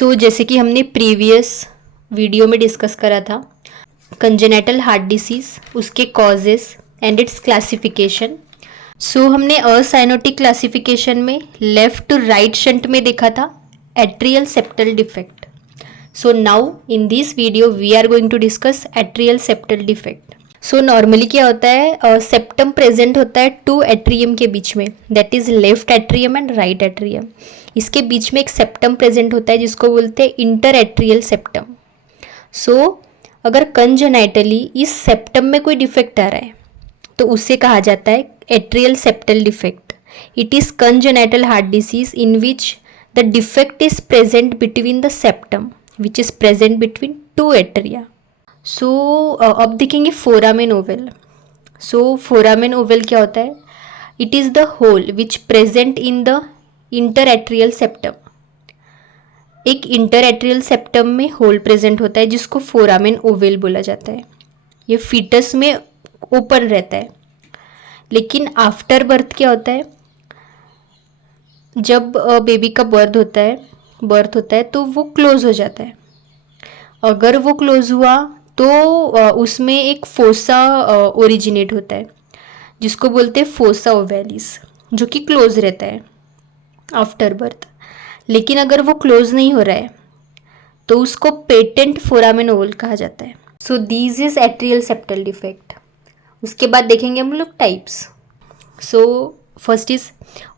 जैसे कि हमने प्रीवियस वीडियो में डिस्कस करा था कंजेनेटल हार्ट डिसीज़, उसके कॉजेस एंड इट्स क्लासिफिकेशन। हमने असाइनोटिक क्लासिफिकेशन में लेफ्ट टू राइट शंट में देखा था atrial septal defect. Now in this video we are going to discuss atrial septal defect. Normally क्या होता है, सेप्टम प्रेजेंट होता है टू एट्रियम के बीच में, that is left atrium and right atrium. इसके बीच में एक सेप्टम प्रेजेंट होता है जिसको बोलते हैं इंटर एट्रियल सेप्टम। अगर कंजेनाइटली इस सेप्टम में कोई डिफेक्ट आ रहा है तो उसे कहा जाता है atrial septal defect. It is congenital heart disease in which the defect is present between the septum which is present between two atria. अब देखेंगे फोरामेन ओवल। फोरामेन ओवल क्या होता है? It is the hole which present in the inter atrial septum. एक inter atrial septum में hole present होता है जिसको फोरामेन ओवल बोला जाता है। ये फीटस में ओपन रहता है, लेकिन आफ्टर बर्थ क्या होता है, जब बेबी का बर्थ होता है तो वो क्लोज हो जाता है। अगर वो क्लोज हुआ तो उसमें एक फोसा ओरिजिनेट होता है जिसको बोलते हैं फोसा ओवैलिस, जो कि क्लोज रहता है आफ्टर बर्थ। लेकिन अगर वो क्लोज नहीं हो रहा है तो उसको पेटेंट फोरामेन ओवल कहा जाता है। These is atrial septal defect. उसके बाद देखेंगे हम लोग types. First is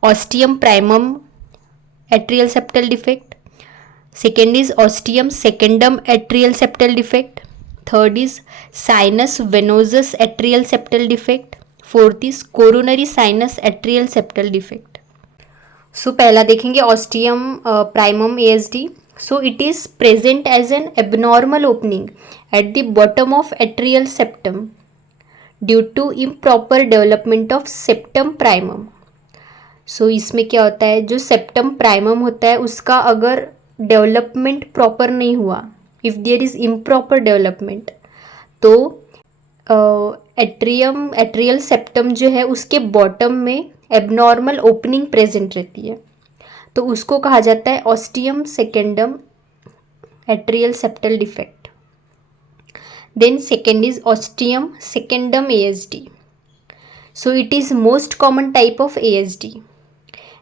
ostium primum atrial septal defect, second is ostium secundum atrial septal defect, third is sinus venosus atrial septal defect, fourth is coronary sinus atrial septal defect. पहला देखेंगे ostium primum ASD। It is present as an abnormal opening at the bottom of atrial septum due to improper development of septum primum. इसमें क्या होता है, जो septum primum होता है उसका अगर डेवलपमेंट प्रॉपर नहीं हुआ, if there is improper development, तो एट्रियल सेप्टम जो है उसके बॉटम में एबनॉर्मल ओपनिंग प्रेजेंट रहती है, तो उसको कहा जाता है ostium secundum atrial septal defect. Then second is ostium secundum ASD। It is most common type of ASD,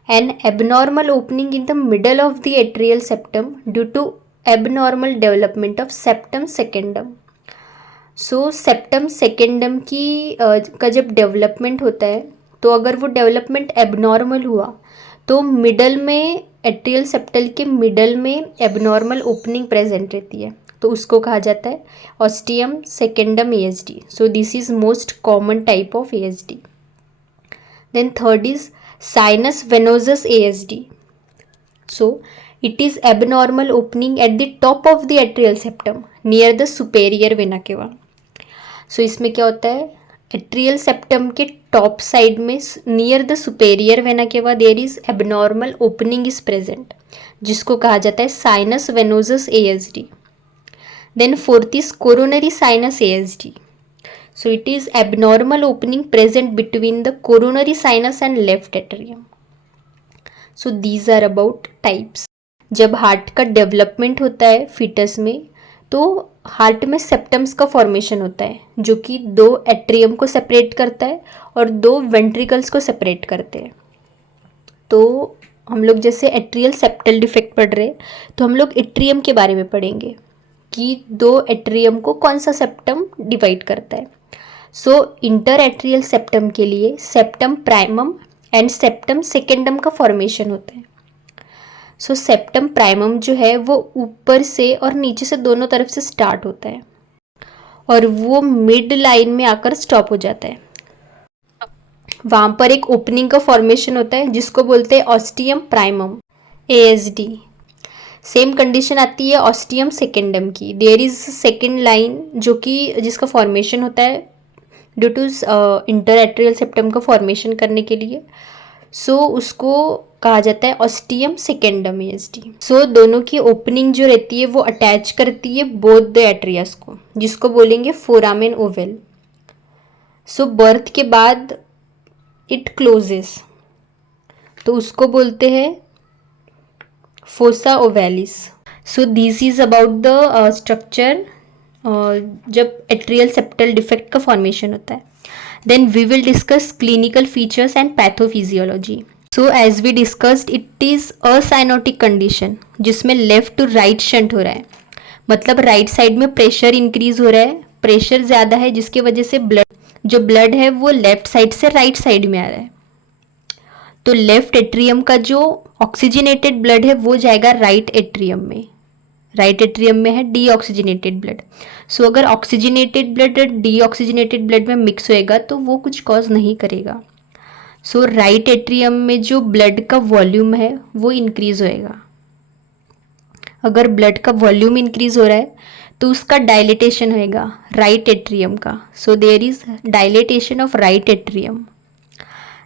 an abnormal opening in the middle of the atrial septum due to abnormal development of septum secundum. Septum secundum की का जब development होता है तो अगर वो development abnormal हुआ तो मिडल में, एट्रियल सेप्टल के मिडल में एबनॉर्मल ओपनिंग प्रेजेंट रहती है, तो उसको कहा जाता है ostium secundum ASD। This is most common type of ASD। Then third is sinus venosus ASD. It is abnormal opening at the top of the atrial septum near the superior vena cava. इसमें क्या होता है, atrial septum के top side में near the superior vena cava there is abnormal opening is present, जिसको कहा जाता है sinus venosus ASD। Then fourth is coronary sinus ASD. It is abnormal opening present between the coronary sinus and left atrium. These are about types. जब heart का development होता है foetus में तो हार्ट में सेप्टम्स का फॉर्मेशन होता है जो कि दो एट्रियम को सेपरेट करता है और दो वेंट्रिकल्स को सेपरेट करते हैं। तो हम लोग जैसे एट्रियल सेप्टल डिफेक्ट पढ़ रहे तो हम लोग एट्रियम के बारे में पढ़ेंगे कि दो एट्रियम को कौन सा सेप्टम डिवाइड करता है। इंटर एट्रियल सेप्टम के लिए septum primum and septum secundum का फॉर्मेशन होता है। सेप्टम प्राइमम जो है वो ऊपर से और नीचे से दोनों तरफ से स्टार्ट होता है और वो मिड लाइन में आकर स्टॉप हो जाता है। वहाँ पर एक ओपनिंग का फॉर्मेशन होता है जिसको बोलते हैं ostium primum ASD। Same condition आती है ऑस्टियम सेकेंडम की। देयर इज सेकेंड लाइन जो कि जिसका फॉर्मेशन होता है due to inter atrial septum का फॉर्मेशन करने के लिए, उसको कहा जाता है ऑस्टियम सेकेंडम ASD। दोनों की ओपनिंग जो रहती है वो अटैच करती है बोथ द एट्रियास को, जिसको बोलेंगे फोरामेन ओवल। बर्थ के बाद इट क्लोजेस, तो उसको बोलते हैं fossa ovalis. So this is about the structure जब एट्रियल सेप्टल डिफेक्ट का फॉर्मेशन होता है. Then we will discuss clinical features and pathophysiology. So as we discussed it is acyanotic condition जिसमें लेफ्ट टू राइट शंट हो रहा है. मतलब right side में प्रेशर इंक्रीज हो रहा है, प्रेशर ज़्यादा है जिसकी वजह से ब्लड है वो लेफ्ट साइड से राइट साइड में आ रहा है. तो लेफ्ट एट्रियम का जो ऑक्सीजनेटेड ब्लड है वो जाएगा राइट एट्रियम में. राइट एट्रियम में है डीऑक्सीजनेटेड ब्लड. सो अगर ऑक्सीजनेटेड ब्लड डीऑक्सीजनेटेड ब्लड में मिक्स होएगा तो वो कुछ कॉज नहीं करेगा. सो राइट एट्रियम में जो ब्लड का वॉल्यूम है वो इंक्रीज होएगा. अगर ब्लड का वॉल्यूम इंक्रीज हो रहा है तो उसका डायलिटेशन होएगा राइट एट्रियम का. So there is dilatation of right atrium.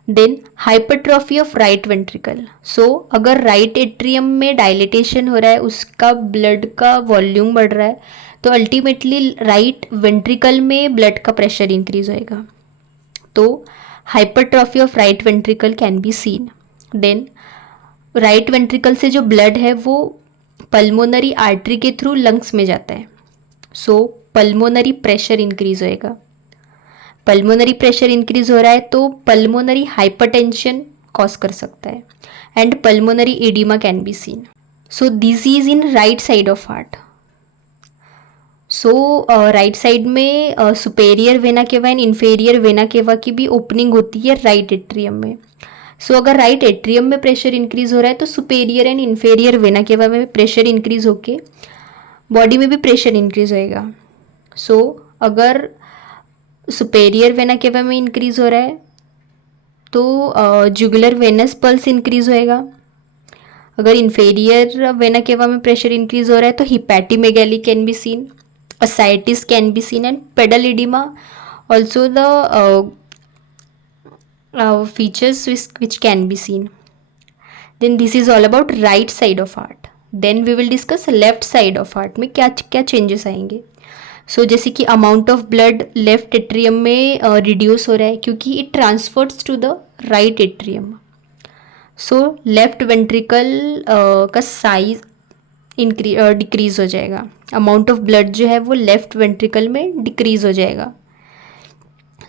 Then hypertrophy of right ventricle. So अगर राइट एट्रियम में डायलिटेशन हो रहा है, उसका ब्लड का वॉल्यूम बढ़ रहा है, तो अल्टीमेटली राइट वेंट्रिकल में ब्लड का प्रेशर इंक्रीज होएगा. तो hypertrophy of right ventricle can be seen. Then right ventricle से जो ब्लड है वो पल्मोनरी आर्टरी के थ्रू लंग्स में जाता है. सो पल्मोनरी प्रेशर इंक्रीज होएगा. पल्मोनरी प्रेशर इंक्रीज हो रहा है तो पल्मोनरी हाइपरटेंशन कॉज कर सकता है and pulmonary oedema can be seen. So this is in right side of heart. So right side में superior vena cava and inferior vena cava की भी ओपनिंग होती है राइट एट्रियम में. सो अगर राइट एट्रियम में प्रेशर इंक्रीज हो रहा है तो सुपेरियर एंड इन्फेरियर वेना केवा में प्रेशर इंक्रीज होके बॉडी में भी प्रेशर इंक्रीज होएगा. सो अगर सुपेरियर वेना केवा में इंक्रीज हो रहा है तो जुगुलर वेनस पल्स इंक्रीज होएगा. अगर इन्फेरियर वेना केवा में प्रेशर इंक्रीज हो रहा है तो hepatomegaly can be seen, ascites can be seen and pedal edema also the features which can be seen. Then this is all about right side of heart. Then we will discuss left side of heart में क्या क्या changes आएंगे. So जैसे कि amount of blood left atrium में reduce हो रहा है क्योंकि it transfers to the right atrium. So left ventricle का साइज डिक्रीज हो जाएगा. अमाउंट ऑफ ब्लड जो है वो लेफ्ट वेंट्रिकल में डिक्रीज हो जाएगा.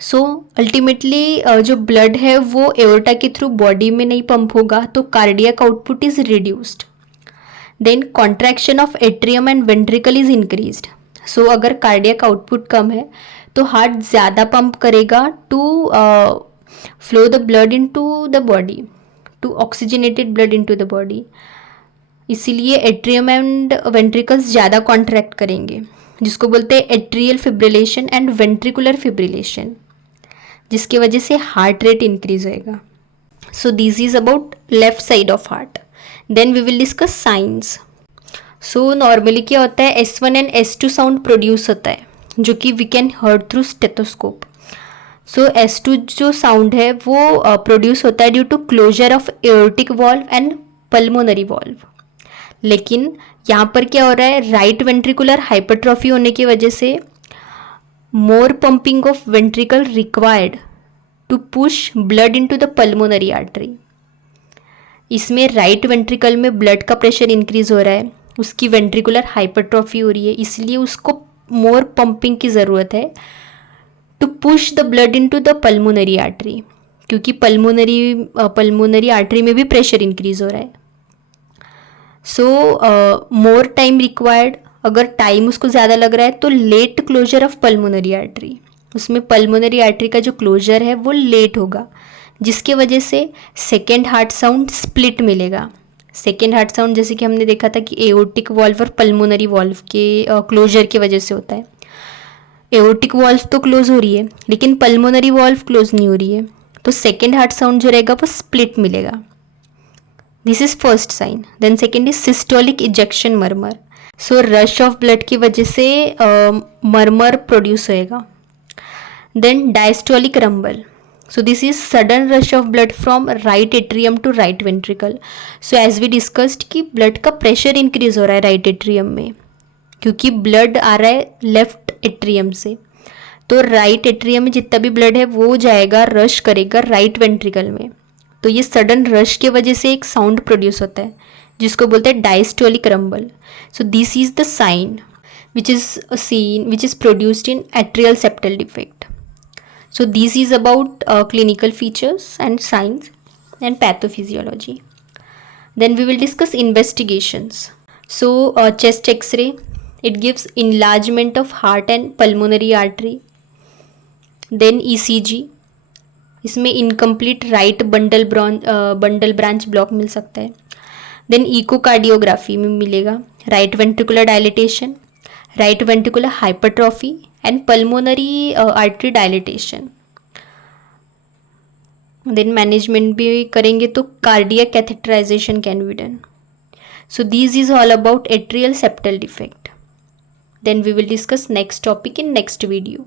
सो अल्टीमेटली जो ब्लड है वो एओर्टा के थ्रू बॉडी में नहीं पंप होगा तो cardiac output is reduced. Then contraction of atrium and ventricle is increased. So अगर कार्डियक आउटपुट कम है तो हार्ट ज़्यादा पंप करेगा to flow the blood into the body, to oxygenated blood into the body. इसीलिए atrium and ventricles ज़्यादा contract करेंगे जिसको बोलते हैं atrial fibrillation and ventricular fibrillation, जिसकी वजह से हार्ट रेट इंक्रीज होएगा. So this is about left side of heart. Then we will discuss signs. So normally क्या होता है S1 and S2 sound produce होता है जो कि we can heard through stethoscope. So S2 जो साउंड है वो प्रोड्यूस होता है due to closure of aortic valve and pulmonary valve. लेकिन यहाँ पर क्या हो रहा है, राइट वेंट्रिकुलर हाइपरट्रॉफी होने की वजह से more pumping of ventricle required to push blood into the pulmonary artery. इसमें राइट वेंट्रिकल में ब्लड का प्रेशर इंक्रीज हो रहा है, उसकी वेंट्रिकुलर हाइपरट्रॉफी हो रही है, इसलिए उसको मोर पंपिंग की ज़रूरत है to push the blood into the pulmonary artery, क्योंकि पल्मोनरी आर्टरी में भी प्रेशर इंक्रीज हो रहा है. So more time required. अगर टाइम उसको ज़्यादा लग रहा है तो late closure of pulmonary artery, उसमें पल्मोनरी आर्टरी का जो क्लोजर है वो लेट होगा, जिसके वजह से सेकेंड हार्ट साउंड स्प्लिट मिलेगा. सेकेंड हार्ट साउंड जैसे कि हमने देखा था कि एओर्टिक वॉल्व और पल्मोनरी वॉल्व के क्लोजर की वजह से होता है. एओर्टिक वॉल्व तो क्लोज हो रही है लेकिन पल्मोनरी वॉल्व क्लोज नहीं हो रही है, तो सेकेंड हार्ट साउंड जो रहेगा वो स्प्लिट मिलेगा. This is first sign. Then second is systolic ejection murmur. So rush of blood की वजह से मर्मर प्रोड्यूस होएगा. Then diastolic rumble. So this is sudden rush of blood from right atrium to right ventricle. So as we discussed कि blood का pressure increase हो रहा है right atrium में, क्योंकि blood आ रहा है left atrium से, तो right atrium में जितना भी blood है वो जाएगा rush करेगा right ventricle में. तो ये sudden rush की वजह से एक sound produce होता है जिसको बोलते हैं diastolic rumble. So this is the sign which is a scene which is produced in atrial septal defect. So this is about clinical features and signs and pathophysiology. Then we will discuss investigations. So chest x-ray, it gives enlargement of heart and pulmonary artery. Then ECG, इसमें incomplete right bundle branch block मिल सकता है. Then echocardiography में मिलेगा right ventricular dilatation, right ventricular hypertrophy and pulmonary artery dilatation. Then management भी करेंगे तो cardiac catheterization can be done. So this is all about atrial septal defect. Then we will discuss next topic in next video.